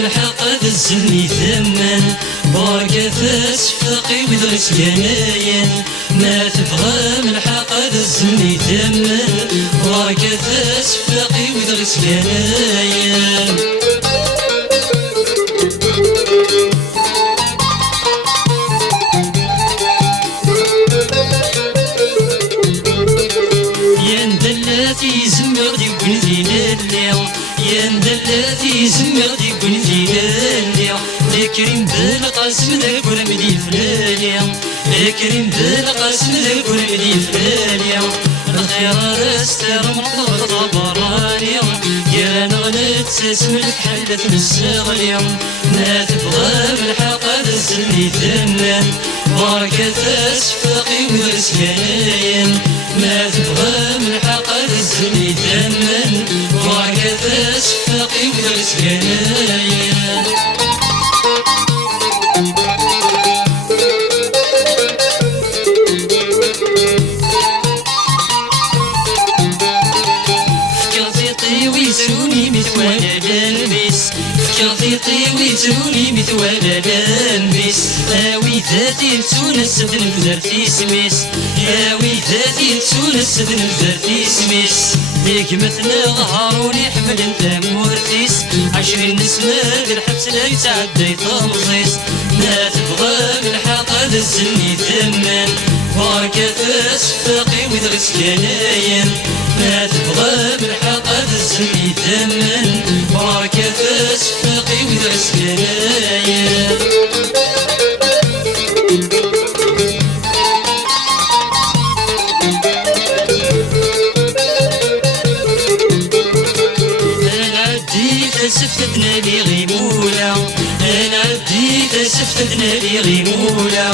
الحق الزلمي ثمن بركة تشفقي ودرس جناين ما تبغى من الحق الزلمي ثمن بركة تشفقي ودرس جناين زمر دي بنتي لليوم يا ندلاتي زمر دي بنتي لليوم لكريم بالقاسم ذا قول مدي فلاليوم لكريم بالقاسم ذا قول مدي فلاليوم الخير راستر مطلق برانيوم يا نغلت تسملك حلت نسغ اليوم ما تبغى من حق الزلمي ثمن بركة تشفقي ودرس جناين ما تبغى من حق الزلمي ثمن بركة تشفقي ودرس جناين ويتروني مثوانا لنبس فكرتي ويتروني مثوانا لنبس هاوي ذاتي نسون السدن بذرتي سميس هاوي ذاتي نسون السدن بذرتي سميس ليك مثلا ظهروني حمل انت مورتيس 20 نسمة بالحبس لا يتعدى يطمصيس ما تبغى من حق الزلمي ثمن بركة تشفقي ودرس جناين ما تبغى من حق الزلمي ثمن بركة تشفقي ودرس جناين سفتنا لي غيمولا انا عديت سفتنا لي غيمولا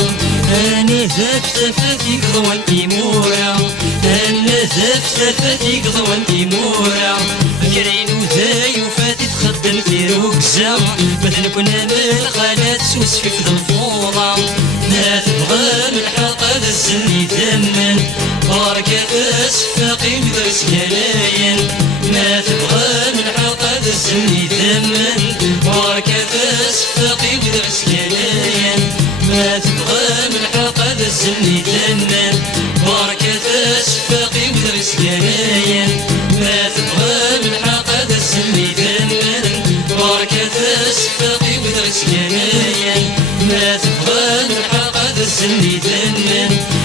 اني ثفتي قضوانتي مورا انا ثفتي قضوانتي مورا كرين وذاي وفاتي تخدم في ركزة مثل كنا من خالات سوس في الفوضى ما تبغى من حق الزلمي ثمن بركة تشفقي ودرس جناين ما تبغى من حق الزلمي ثمن بركة تشفقي ودرس جناين ما تبغى من حق الزلمي ثمن بركة تشفقي ودرس جناين ما تبغى من حق الزلمي ثمن بركة تشفقي ودرس جناين ما تبغى من حق الزلمي ثمن